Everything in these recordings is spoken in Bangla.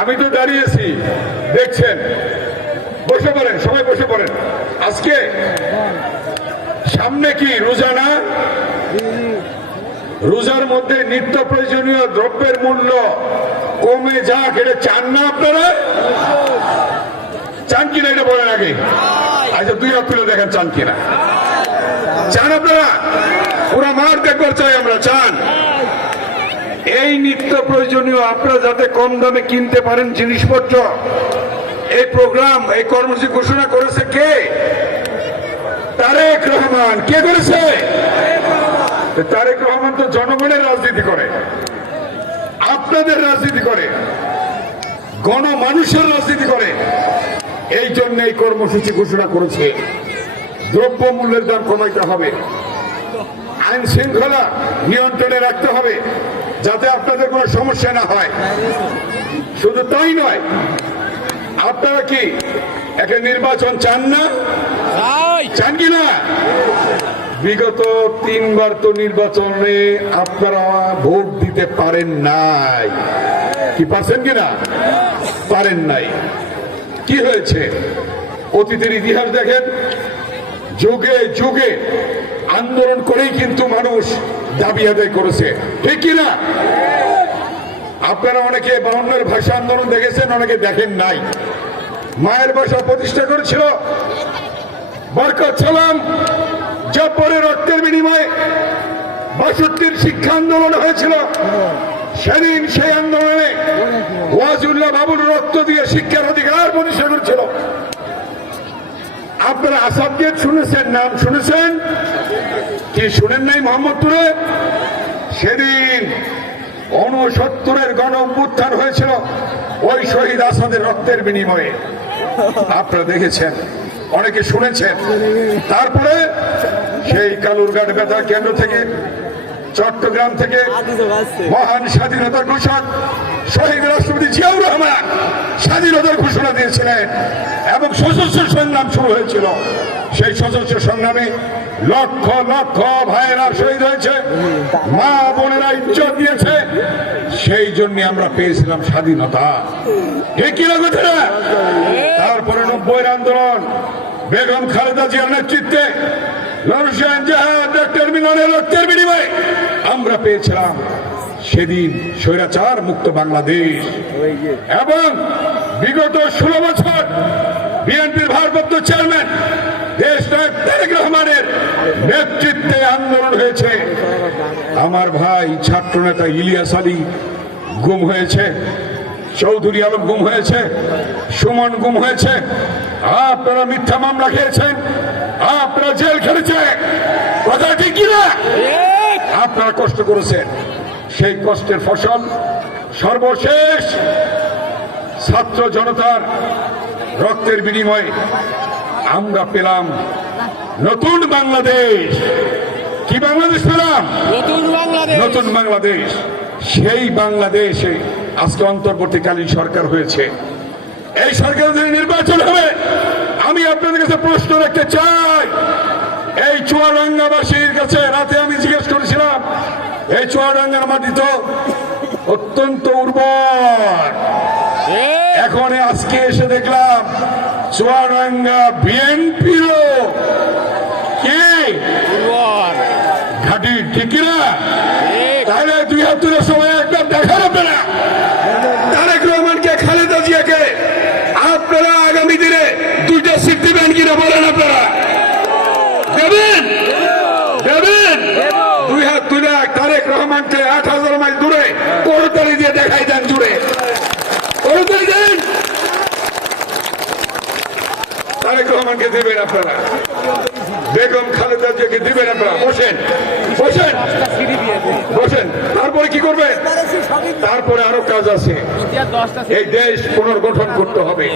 আমি তো দাঁড়িয়েছি, দেখছেন। বসে পড়েন, সবাই বসে পড়েন। আজকে সামনে কি রোজা না? রোজার মধ্যে নিত্য প্রয়োজনীয় দ্রব্যের মূল্য কমে যাক, এটা চান না আপনারা? চান কিনা এটা বলেন আগে। আচ্ছা, 2 হাত তুলে দেখেন চান কিনা। চান আপনারা? পুরা মাঠ দেখবার চাই আমরা। চান এই নিত্য প্রয়োজনীয় আপনারা যাতে কম দামে কিনতে পারেন জিনিসপত্র। এই প্রোগ্রাম, এই কর্মসূচি ঘোষণা করেছে কে? তারেক রহমান। কে করেছে? তারেক রহমান তো জনগণের রাজনীতি করে, আপনাদের রাজনীতি করে, গণমানুষের রাজনীতি করে। এই জন্য এই কর্মসূচি ঘোষণা করেছে। দ্রব্য মূল্যের দাম কমাইতে হবে, আইন শৃঙ্খলা নিয়ন্ত্রণে রাখতে হবে যাতে আপনাদের কোনো সমস্যা না হয়। শুধু তাই নয়, আপনারা কি একটা নির্বাচন চান না? চান কি না? বিগত 3 বার তো নির্বাচনে আপনারা ভোট দিতে পারেন নাই। কি পারছেন কিনা? পারেন নাই। কি হয়েছে? অতীতের ইতিহাস দেখেন, যুগে যুগে আন্দোলন করেই কিন্তু মানুষ দাবি আদায় করেছে, ঠিক কিনা? আপনারা অনেকে 52-এর ভাষা আন্দোলন দেখেছেন, অনেকে দেখেন নাই। মায়ের ভাষা প্রতিষ্ঠা করেছিল বরকত সালাম, যা পরে রক্তের বিনিময়ে 62-র শিক্ষা আন্দোলন হয়েছিল। সেদিন সেই আন্দোলনে ওয়াজুল্লাহ বাবুর রক্ত দিয়ে শিক্ষার অধিকার প্রতিষ্ঠা করেছিল। আপনারা আসাদকে শুনেছেন, নাম শুনেছেন কি? শুনেন নাই? মোহাম্মদপুরে সেদিন 69-এর গণ অভ্যুত্থান হয়েছিল ওই শহীদ আসাদের রক্তের বিনিময়ে। আপনারা দেখেছেন, অনেকে শুনেছেন। তারপরে সেই কালুরঘাট বেতার কেন্দ্র থেকে, চট্টগ্রাম থেকে মহান স্বাধীনতার ঘোষক শহীদ রাষ্ট্রপতি জিয়াউর রহমান স্বাধীনতার ঘোষণা দিয়েছিলেন এবং সশস্ত্র সংগ্রাম শুরু হয়েছিল। সেই সশস্ত্র সংগ্রামে লক্ষ লক্ষ ভাইয়েরা শহীদ হয়েছে, মা বোনেরা ইজ্জত দিয়েছে। সেই জন্য আমরা পেয়েছিলাম স্বাধীনতা, ঠিক কিনা কথা? তারপরে 90-এর আন্দোলন, বেগম খালেদা জিয়ার নেতৃত্বে নরসিংহ জাহাজ ডক্টর মিলনের রক্তের বিনিময়ে আমরা পেয়েছিলাম সেদিন স্বৈরাচার মুক্ত বাংলাদেশ। এবং বিগত 16 বছর বিএনপির ভারপ্রাপ্ত চেয়ারম্যান দেশনায়ক তারেক রহমানের নেতৃত্বে আন্দোলন হয়েছে। আমার ভাই ছাত্র নেতা ইলিয়াস আলী গুম হয়েছে, চৌধুরী আলম গুম হয়েছে, সুমন গুম হয়েছে। আপনারা মিথ্যা মামলা খেয়েছেন, আপনারা জেল খেলেছেন, কথা ঠিক কিনা? আপনারা কষ্ট করেছেন, সেই কষ্টের ফসল সর্বশেষ ছাত্র জনতার রক্তের বিনিময়ে আমরা পেলাম নতুন বাংলাদেশ। কি বাংলাদেশ পেলাম? নতুন বাংলাদেশ। সেই বাংলাদেশে আজকে অন্তর্বর্তীকালীন সরকার হয়েছে। এই সরকারের নির্বাচন হবে। আমি আপনাদের কাছে প্রশ্ন রাখতে চাই, এই চুয়াডাঙ্গাবাসীর কাছে রাতে আমি জিজ্ঞেস করেছিলাম, এই চুয়াডাঙ্গার মাটি তো অত্যন্ত উর্বর। এখন আজকে এসে দেখলাম চুয়াডাঙ্গা বিএনপিরও কি ঘাটি, ঠিক না? তাহলে 2 হাত তুলে সময় একবার দেখার আপনারা তারেক রহমানকে, খালেদা জিয়াকে আপনারা আগামী দিনে 2টা সিট দিবেন কিনা বলেন? আপনারা দেবেন? দেবেন? 2 হাত তুলে তারেক রহমানকে 8000 মাইল দূরে করতালি দিয়ে দেখাই দেন, জুড়ে করতালি দেন। তারেক রহমানকে দিবেন আপনারা, বেগম খালেদা জিয়াকে দিবেন আপনারা। বসেন বসেন বসেন। তারপরে কি করবেন? তারপরে আরো কাজ আছে। এই দেশ পুনর্গঠন করতে হবে।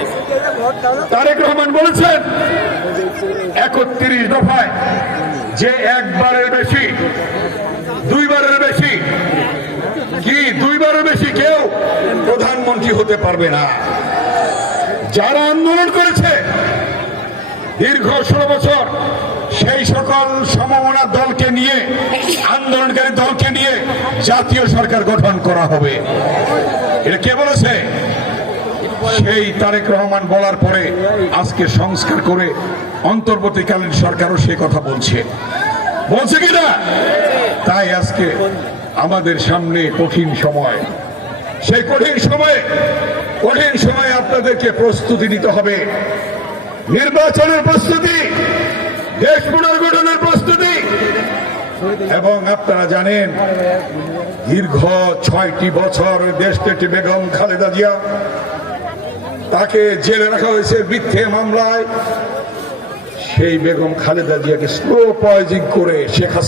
তারেক রহমান বলেছেন 31 দফায় যে 1 বারের বেশি, 2 বারের বেশি, কি 2 বারের বেশি কেউ প্রধানমন্ত্রী হতে পারবে না। যারা আন্দোলন করেছে দীর্ঘ 16 বছর, সেই সকল সমমনা দলকে নিয়ে, আন্দোলনকারী দলকে নিয়ে জাতীয় সরকার গঠন করা হবে। এটা কে বলেছে? সেই তারেক রহমান বলার পরে আজকে সংস্কার করে অন্তর্বর্তীকালীন সরকারও সে কথা বলছে কিনা? তাই আজকে আমাদের সামনে কঠিন সময়। সেই কঠিন সময়ে আপনাদেরকে প্রস্তুতি নিতে হবে। নির্বাচনের প্রস্তুতি, দেশ পুনর্গঠনের প্রস্তুতি। এবং আপনারা জানেন দীর্ঘ 6টি বছর দেশনেত্রী বেগম খালেদা জিয়া, তাকে জেলে রাখা হয়েছে মিথ্যে মামলায়। সেই বেগম খালেদা জিয়াকে স্লো পয়জিং করে শেখ